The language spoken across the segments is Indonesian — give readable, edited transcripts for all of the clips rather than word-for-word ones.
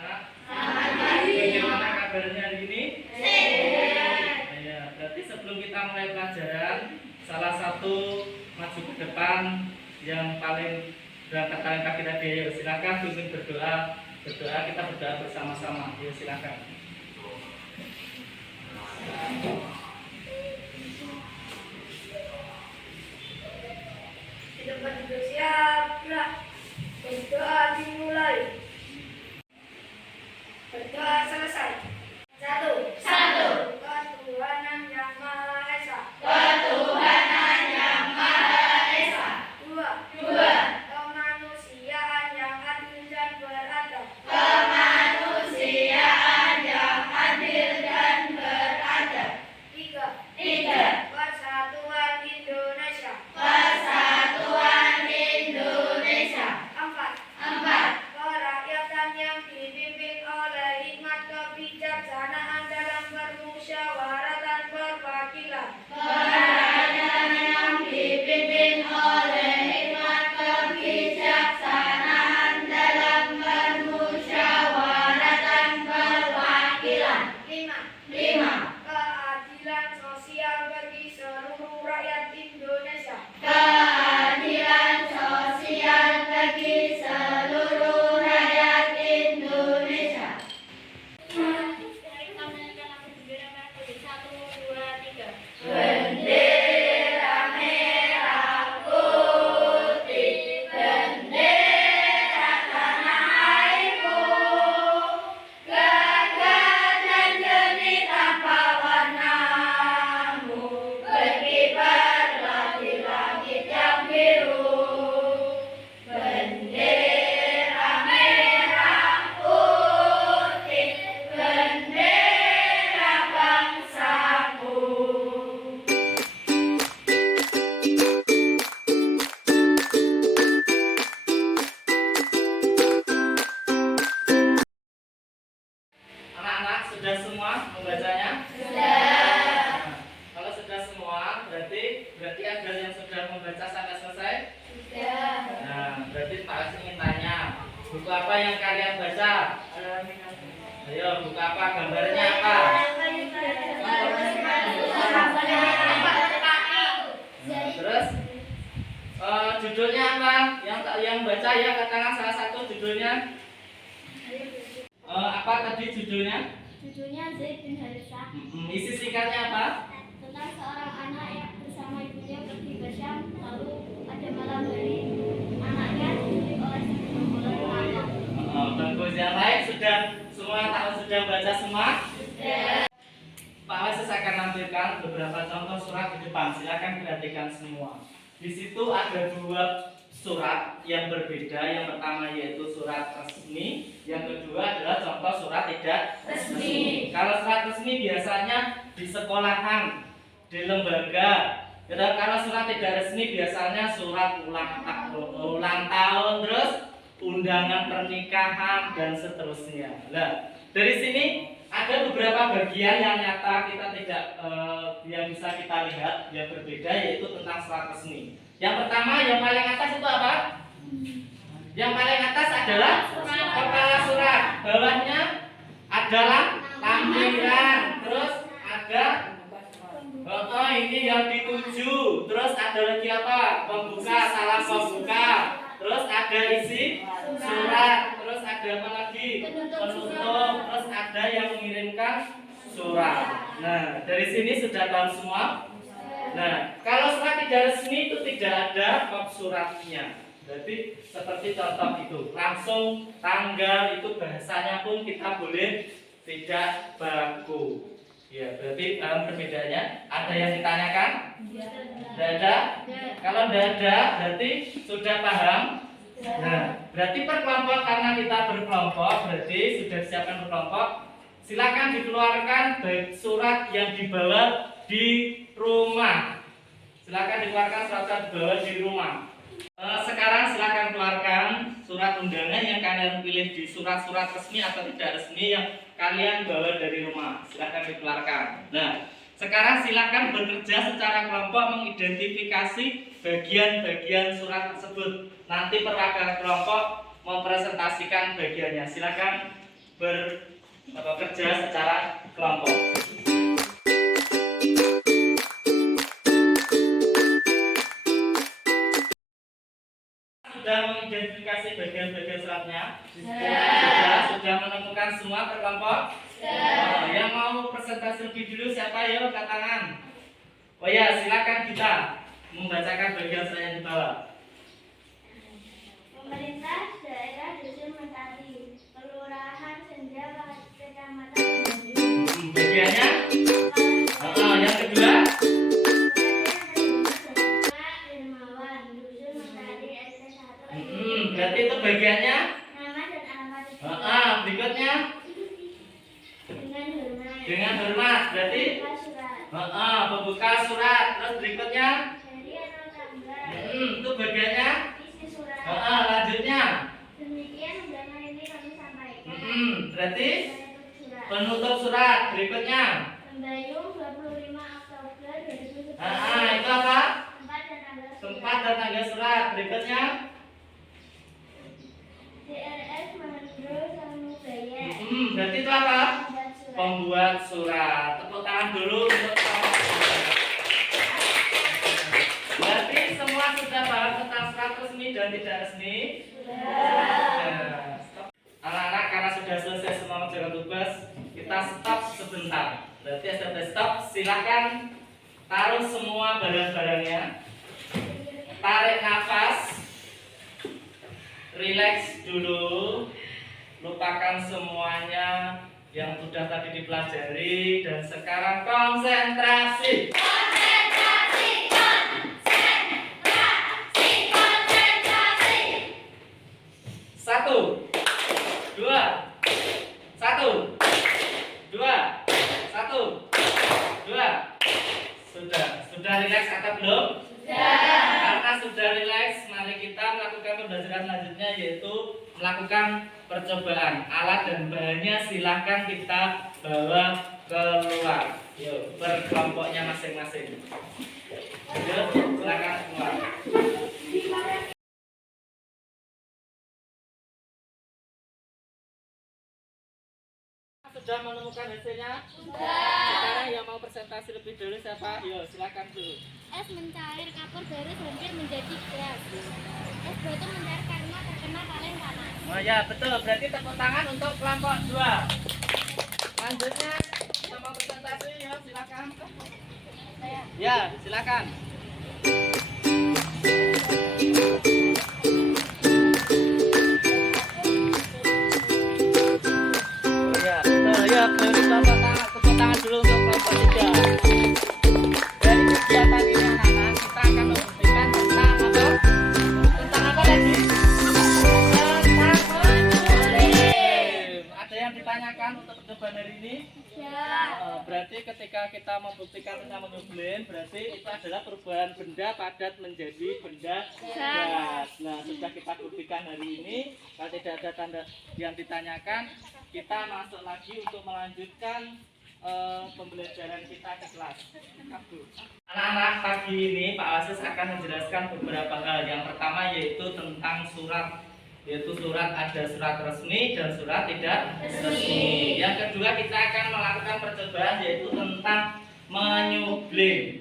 anak-anak? Selamat pagi. Bagaimana kabarnya hari ini? Sehat. Ya, berarti sebelum kita mulai pelajaran, salah satu maju ke depan yang paling berangkat paling kaki tadi, yuk silakan pimpin berdoa. Kita berdoa bersama-sama. Yuk silakan. Di tempat duduk siaplah. Berdoa dimulai. Berdoa selesai. Satu. Ketuhanan yang Maha Esa. Dua. Kemanusiaan yang adil dan beradab. Tiga. Persatuan Indonesia. Empat. Kerakyatan yang dipimpin oleh hikmat kebijaksanaan dalam permusyawaratan perwakilan. Lima. Keadilan sosial bagi seluruh rakyat Indonesia. Bendera merah putih, bendera tanah airku, gagah dan jernih tanpa warnamu, berkibarlah di langit yang biru. Bendera merah putih, bendera bangsaku. Anak-anak sudah semua membacanya? Sudah. Kalau sudah semua, berarti ada yang sudah membaca sampai selesai? Sudah. Nah, berarti Pak Alex ingin tanya, buku apa yang kalian baca? Ayo, buku apa? Gambarnya apa? Nah, terus judulnya apa? Yang baca ya, katakan salah satu judulnya. Apa tadi judulnya? Judulnya Zaid bin Harithah, Isi singkatnya apa? tentang seorang anak yang bersama ibunya pergi ke Syam, lalu pada malam hari anaknya diculik oleh seekor ular melangkah. Bagus, yang lain sudah semua tahu, sudah baca semua? Pak Alex akan nampilkan beberapa contoh surat di depan. Silakan perhatikan semua. Di situ ada dua surat yang berbeda. Yang pertama yaitu surat resmi, yang kedua adalah contoh surat tidak resmi. Kalau surat resmi biasanya di sekolahan, di lembaga. Kalau surat tidak resmi biasanya surat ulang tahun, terus undangan pernikahan dan seterusnya. Nah, dari sini ada beberapa bagian yang nyata kita tidak yang bisa kita lihat yang berbeda, yaitu tentang surat resmi. Yang pertama, yang paling atas itu apa? Yang paling atas adalah kepala surat. Bawahnya adalah lampiran. Terus ada ini yang dituju. Terus ada lagi apa? Pembuka, salam pembuka. Terus ada isi surat. Terus ada apa lagi? Penutup. Terus ada yang mengirimkan surat. Nah, dari sini sudah tahu semua. Nah, kalau surat tidak resmi itu tidak ada bab suratnya. Jadi seperti contoh itu, langsung tanggal itu bahasanya pun kita boleh tidak baku. Ya, berarti perbedaannya ada yang ditanyakan? Tidak ada? Kalau tidak ada, berarti sudah paham? Nah, berarti per kelompok, karena kita berkelompok, berarti sudah siapkan berkelompok. Silakan dikeluarkan baik surat yang dibawa di rumah. Silakan dikeluarkan surat yang dibawa di rumah. Sekarang silakan keluarkan surat undangan yang kalian pilih di surat-surat resmi atau tidak resmi yang kalian bawa dari rumah. Silakan dikeluarkan. Nah, sekarang silakan bekerja secara kelompok mengidentifikasi bagian-bagian surat tersebut. Nanti perwakilan kelompok mempresentasikan bagiannya. Silakan bekerja secara kelompok. Sudah mengidentifikasi bagian-bagian suratnya? Sudah menemukan semua per kelompok? Yang mau presentasi lebih dulu siapa? Yuk, angkat tangan. Oh ya, silakan kita membacakan bagian surat yang di bawah. Pemerintah daerah Dusun Mentari, Kelurahan Senja, Kecamatan Bandung. Bagiannya? Yang kedua? Dermawan, Dusun Mentari, RT 1. Berarti itu bagiannya? Nama dan alamat. Berikutnya? Dengan hormat. Dengan hormat, berarti? Buka surat. Pembuka surat. Terus berikutnya? Dari atau tanggal. Itu bagiannya? Isi surat. Lanjutnya? Demikian undangan ini kami sampaikan. Berarti? Penutup surat. Penutup surat. Berikutnya? Pembayung 25 Oktober 2010. Itu apa? Tempat dan tanggal surat. Tempat dan tanggal surat. Berikutnya? DRS Mahendro Samubaya. Berarti itu apa? Membuat surat. Pembuat surat. Tepuk tangan dulu untuk pembuat surat. Berarti semua sudah paham tentang surat resmi dan tidak resmi? Anak-anak, karena sudah selesai semua mengerjakan tugas, kita stop sebentar. Berarti sudah stop, silakan taruh semua barang-barangnya. Tarik nafas. Relax dulu. Lupakan semuanya yang sudah tadi dipelajari dan sekarang konsentrasi. Satu, dua, satu, dua, satu, dua. Sudah rileks atau belum? Karena sudah rileks, mari kita melakukan pembelajaran selanjutnya, yaitu melakukan percobaan. Alat dan bahannya silahkan kita bawa keluar. Yuk, per kelompoknya masing-masing. Yuk, silakan keluar. Sudah menemukan hasilnya? Sekarang yang mau presentasi lebih dulu siapa? Yuk, silakan dulu. Es mencair, kapur garis hampir menjadi gas. Es batu mencair karena terkena kaleng panas. Oh ya, betul. Berarti tepuk tangan untuk kelompok 2. Selanjutnya kita mau presentasi, ya, silakan. Ya, silakan. Oh ya, betul. Ya, beri tepuk tangan dulu untuk kelompok 3. Dari kegiatan ini anak-anak, kita akan memberikan tentang apa? Tentang apa lagi? Ada yang ditanyakan untuk percobaan hari ini? Berarti ketika kita membuktikan tentang menyublin, berarti itu adalah perubahan benda padat menjadi benda gas. Nah, sudah kita buktikan hari ini. Kalau tidak ada tanda yang ditanyakan, kita masuk lagi untuk melanjutkan pembelajaran kita ke kelas. Anak-anak, pagi ini Pak Wasis akan menjelaskan beberapa hal. Yang pertama yaitu tentang surat. Yaitu surat, ada surat resmi dan surat tidak resmi. Yang kedua kita akan melakukan percobaan yaitu tentang menyublin.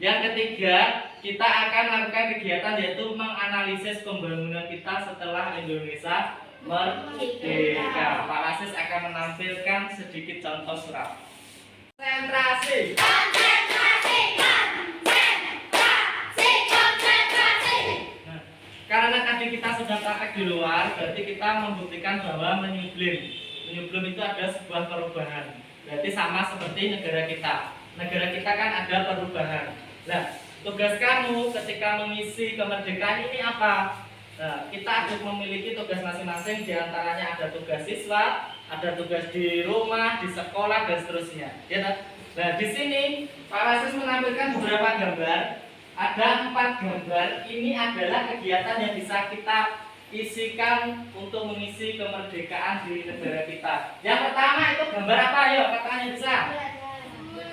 Yang ketiga kita akan melakukan kegiatan yaitu menganalisis pembangunan kita setelah Indonesia merdeka. Pak Wasis akan menampilkan sedikit contoh surat. Konsentrasi. Karena tadi kita sudah praktek di luar, berarti kita membuktikan bahwa menyublin itu ada sebuah perubahan. Berarti sama seperti negara kita. Negara kita kan ada perubahan. Nah, tugas kamu ketika mengisi kemerdekaan ini apa? Nah, kita ada memiliki tugas masing-masing. Di antaranya ada tugas siswa, ada tugas di rumah, di sekolah dan seterusnya. Nah, di sini Pak Wasis menampilkan beberapa gambar. Ada 4 gambar. Ini adalah kegiatan yang bisa kita isikan untuk mengisi kemerdekaan di negara kita. Yang pertama itu gambar apa? Yuk, katanya bisa.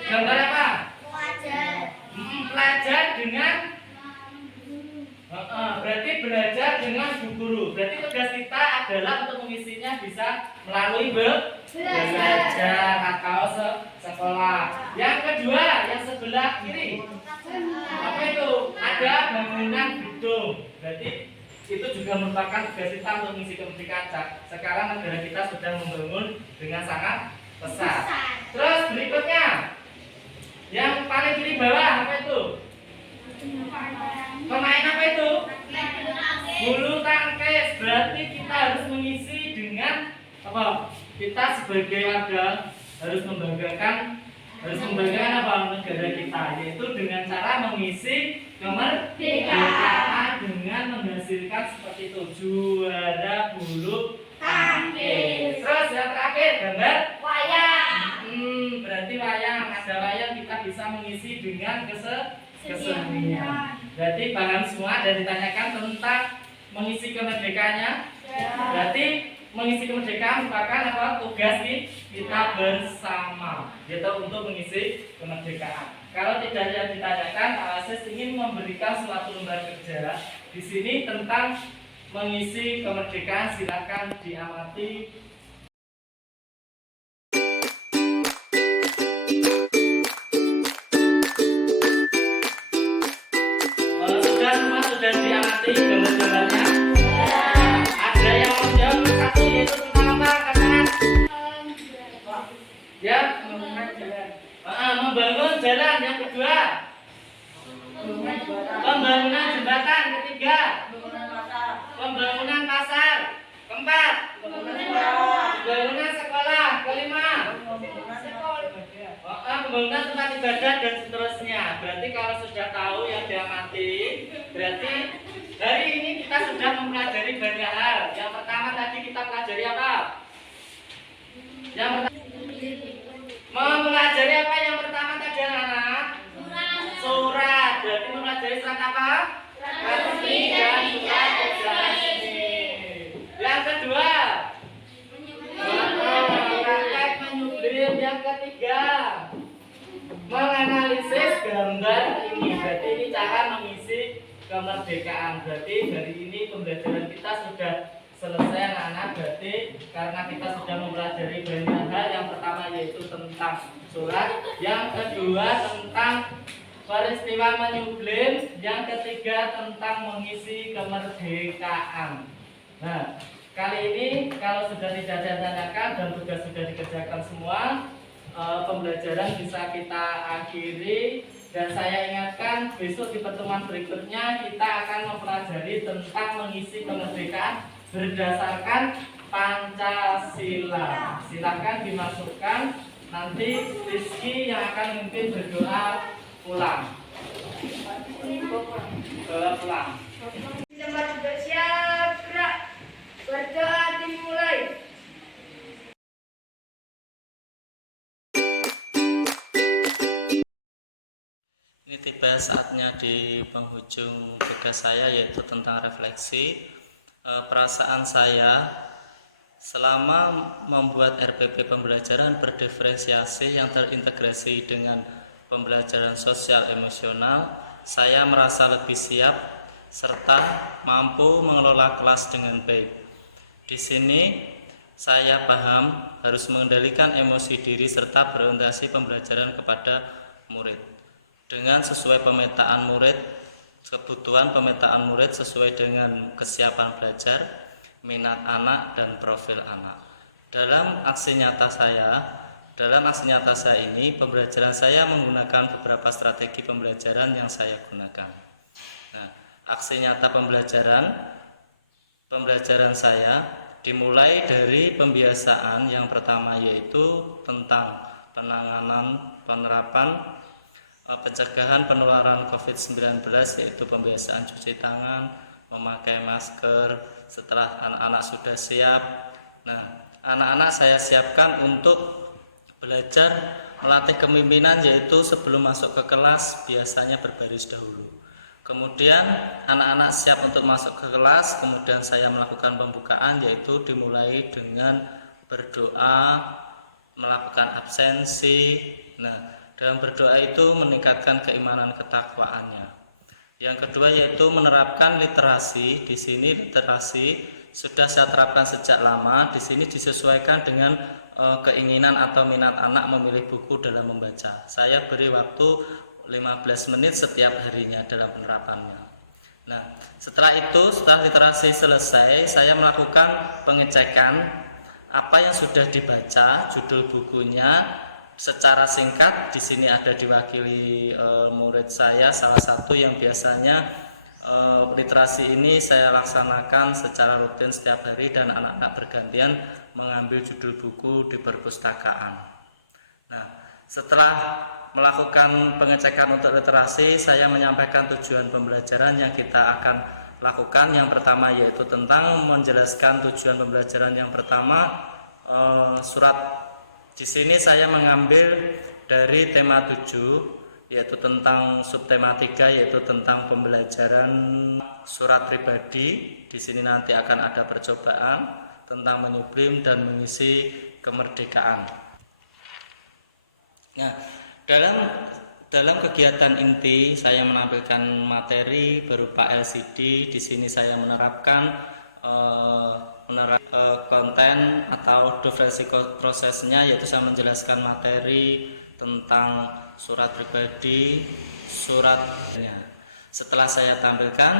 Gambar apa? Pelajar. Pelajar dengan Berarti belajar dengan bu guru. Berarti tugas kita adalah untuk mengisinya bisa melalui belajar atau sekolah. Yang kedua, yang sebelah kiri. Apa itu? Ada bangunan gedung. Berarti itu juga merupakan tugas kita untuk mengisi kemerdekaan. Sekarang negara kita sudah membangun dengan sangat pesat. Terus berikutnya, yang paling kiri bawah apa itu? Pemain apa itu? Bulu tangkis. Berarti kita harus mengisi dengan apa? Kita sebagai warga harus membanggakan apa negara kita, yaitu dengan cara mengisi kemerdekaan dengan menghasilkan seperti itu juara bulu tangkis. Terus yang terakhir gambar Wayang. Berarti wayang, ada wayang kita bisa mengisi dengan kesenian. Berarti paham semua dan ditanyakan tentang mengisi kemerdekaannya. Berarti mengisi kemerdekaan merupakan apa? Tugas kita bersama, yaitu untuk mengisi kemerdekaan. Kalau tidak ada ditanyakan, Pak Asis ingin memberikan suatu lembar kerja di sini tentang mengisi kemerdekaan. Silakan diamati. Sudah diamati gambar-gambarnya? Ada yang mau jawab satu, yaitu tentang apa? Katakan. Ya, membangun jalan. Yang kedua, pembangunan jembatan. Ketiga, pembangunan pasar. Keempat, pembangunan sekolah. Kelima, pembangunan tempat ibadah dan seterusnya. Berarti kalau sudah tahu yang diamati, berarti hari ini kita sudah mempelajari banyak hal. Yang pertama tadi kita pelajari apa? Yang pertama mempelajari apa? Yang pertama tadi anak? Surat. Berarti mempelajari surat apa? Resmi dan surat resmi. Yang kedua, praktek menyublim. Yang ketiga, menganalisis gambar ini. Berarti ini cara mengisi kemerdekaan. Berarti hari ini pembelajaran kita sudah selesai anak-anak. Berarti karena kita sudah mempelajari banyak hal. Yang pertama yaitu tentang surat, yang kedua tentang peristiwa menyublim, yang ketiga tentang mengisi kemerdekaan. Nah, kali ini kalau sudah tidak ditanyakan dan tugas sudah dikerjakan semua, pembelajaran bisa kita akhiri. Dan saya ingatkan besok di pertemuan berikutnya kita akan mempelajari tentang mengisi kemerdekaan berdasarkan Pancasila. Silakan dimasukkan, nanti Rizky yang akan memimpin berdoa pulang. Pulang. Tempat sudah siap, gerak. Berdoa dimulai. Ini tiba saatnya di penghujung tugas saya, yaitu tentang refleksi. Perasaan saya selama membuat RPP pembelajaran berdiferensiasi yang terintegrasi dengan pembelajaran sosial emosional, saya merasa lebih siap serta mampu mengelola kelas dengan baik. Di sini saya paham harus mengendalikan emosi diri serta berorientasi pembelajaran kepada murid dengan sesuai pemetaan murid, kebutuhan pemetaan murid sesuai dengan kesiapan belajar, minat anak, dan profil anak. Dalam aksi nyata saya ini, pembelajaran saya menggunakan beberapa strategi pembelajaran yang saya gunakan. Nah, aksi nyata pembelajaran saya dimulai dari pembiasaan yang pertama, yaitu tentang penerapan pencegahan penularan COVID-19, yaitu pembiasaan cuci tangan, memakai masker. Setelah anak-anak sudah siap, nah, anak-anak saya siapkan untuk belajar melatih kepemimpinan, yaitu sebelum masuk ke kelas biasanya berbaris dahulu. Kemudian anak-anak siap untuk masuk ke kelas, kemudian saya melakukan pembukaan, yaitu dimulai dengan berdoa, melakukan absensi. Nah, dalam berdoa itu meningkatkan keimanan ketakwaannya. Yang kedua yaitu menerapkan literasi. Di sini literasi sudah saya terapkan sejak lama. Di sini disesuaikan dengan keinginan atau minat anak memilih buku dalam membaca. Saya beri waktu 15 menit setiap harinya dalam penerapannya. Nah, setelah literasi selesai, saya melakukan pengecekan apa yang sudah dibaca, judul bukunya secara singkat. Di sini ada diwakili murid saya, salah satu yang biasanya literasi ini saya laksanakan secara rutin setiap hari, dan anak-anak bergantian mengambil judul buku di perpustakaan. Nah, setelah melakukan pengecekan untuk literasi, saya menyampaikan tujuan pembelajaran yang kita akan lakukan. Yang pertama yaitu tentang menjelaskan tujuan pembelajaran. Yang pertama, surat. Di sini saya mengambil dari tema 7, yaitu tentang subtema 3, yaitu tentang pembelajaran surat pribadi. Di sini nanti akan ada percobaan tentang menyublim dan mengisi kemerdekaan. Nah, dalam kegiatan inti saya menampilkan materi berupa LCD. Di sini saya menerapkan konten atau differential prosesnya, yaitu saya menjelaskan materi tentang surat pribadi, suratnya. Setelah saya tampilkan,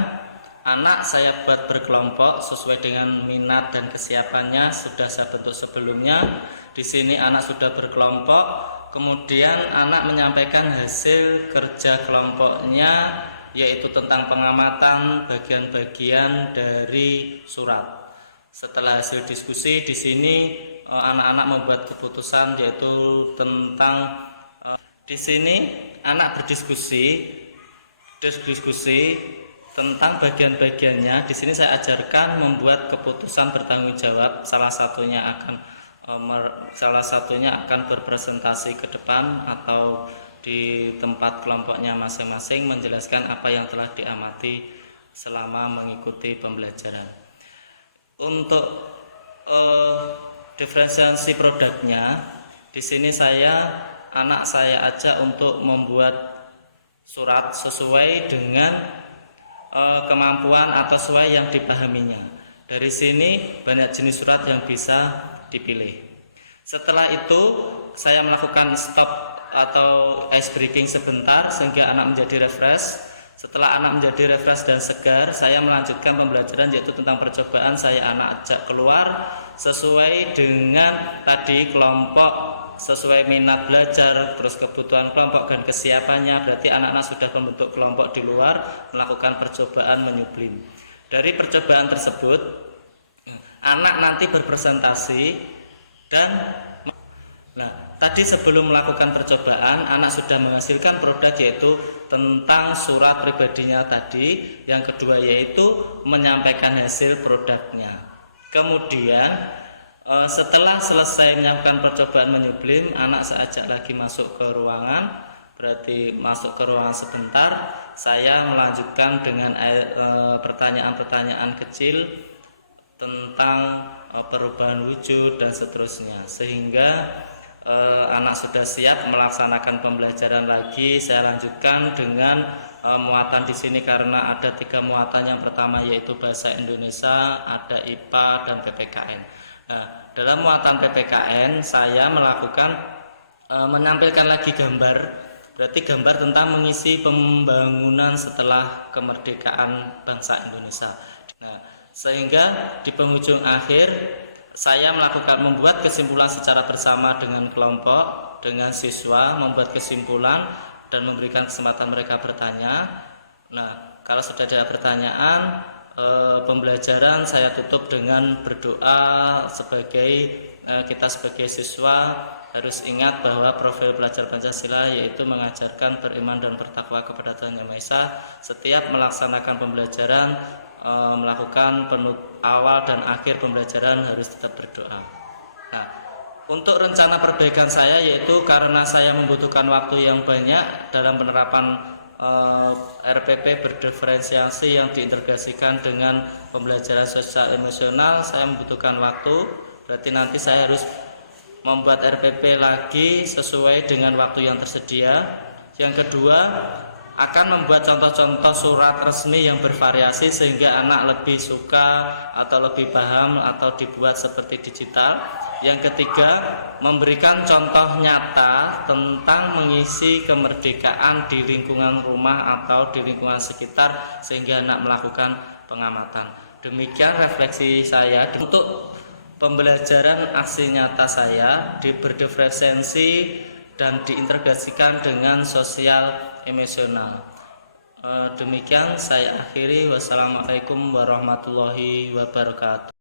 anak saya buat berkelompok sesuai dengan minat dan kesiapannya sudah saya bentuk sebelumnya. Di sini anak sudah berkelompok, kemudian anak menyampaikan hasil kerja kelompoknya, yaitu tentang pengamatan bagian-bagian dari surat. Setelah hasil diskusi, di sini anak-anak membuat keputusan, yaitu tentang di sini anak berdiskusi tentang bagian-bagiannya. Di sini saya ajarkan membuat keputusan bertanggung jawab. Salah satunya akan berpresentasi ke depan atau di tempat kelompoknya masing-masing menjelaskan apa yang telah diamati selama mengikuti pembelajaran. Untuk diferensiasi produknya, di sini anak saya ajak untuk membuat surat sesuai dengan kemampuan atau sesuai yang dipahaminya. Dari sini banyak jenis surat yang bisa dipilih. Setelah itu saya melakukan stop atau ice breaking sebentar sehingga anak menjadi refresh. Setelah anak menjadi refresh dan segar, saya melanjutkan pembelajaran, yaitu tentang percobaan. Saya anak ajak keluar sesuai dengan tadi kelompok, sesuai minat belajar, terus kebutuhan kelompok dan kesiapannya. Berarti anak-anak sudah membentuk kelompok di luar, melakukan percobaan menyublim. Dari percobaan tersebut, anak nanti berpresentasi dan tadi sebelum melakukan percobaan, anak sudah menghasilkan produk, yaitu tentang surat pribadinya tadi. Yang kedua yaitu menyampaikan hasil produknya. Kemudian setelah selesai menyampaikan percobaan menyublim, anak saya ajak lagi masuk ke ruangan. Berarti masuk ke ruangan sebentar, saya melanjutkan dengan pertanyaan-pertanyaan kecil tentang perubahan wujud dan seterusnya, sehingga anak sudah siap melaksanakan pembelajaran lagi. Saya lanjutkan dengan muatan di sini karena ada 3 muatan. Yang pertama yaitu bahasa Indonesia, ada IPA dan PPKN. Nah, dalam muatan PPKN saya melakukan menampilkan lagi gambar. Berarti gambar tentang mengisi pembangunan setelah kemerdekaan bangsa Indonesia. Nah, sehingga di penghujung akhir saya membuat kesimpulan secara bersama dengan kelompok, dengan siswa, membuat kesimpulan dan memberikan kesempatan mereka bertanya. Nah, kalau sudah ada pertanyaan, pembelajaran saya tutup dengan berdoa. Kita sebagai siswa harus ingat bahwa profil pelajar Pancasila yaitu mengajarkan beriman dan bertakwa kepada Tuhan Yang Maha Esa. Setiap melaksanakan pembelajaran, melakukan awal dan akhir pembelajaran harus tetap berdoa. Nah, untuk rencana perbaikan saya, yaitu karena saya membutuhkan waktu yang banyak dalam penerapan RPP berdiferensiasi yang diintegrasikan dengan pembelajaran sosial emosional, saya membutuhkan waktu. Berarti nanti saya harus membuat RPP lagi sesuai dengan waktu yang tersedia. Yang kedua, akan membuat contoh-contoh surat resmi yang bervariasi sehingga anak lebih suka atau lebih paham atau dibuat seperti digital. Yang ketiga, memberikan contoh nyata tentang mengisi kemerdekaan di lingkungan rumah atau di lingkungan sekitar sehingga anak melakukan pengamatan. Demikian refleksi saya untuk pembelajaran aksi nyata saya berdifferensiasi dan diintegrasikan dengan sosial emosional. Demikian saya akhiri. Wassalamualaikum warahmatullahi wabarakatuh.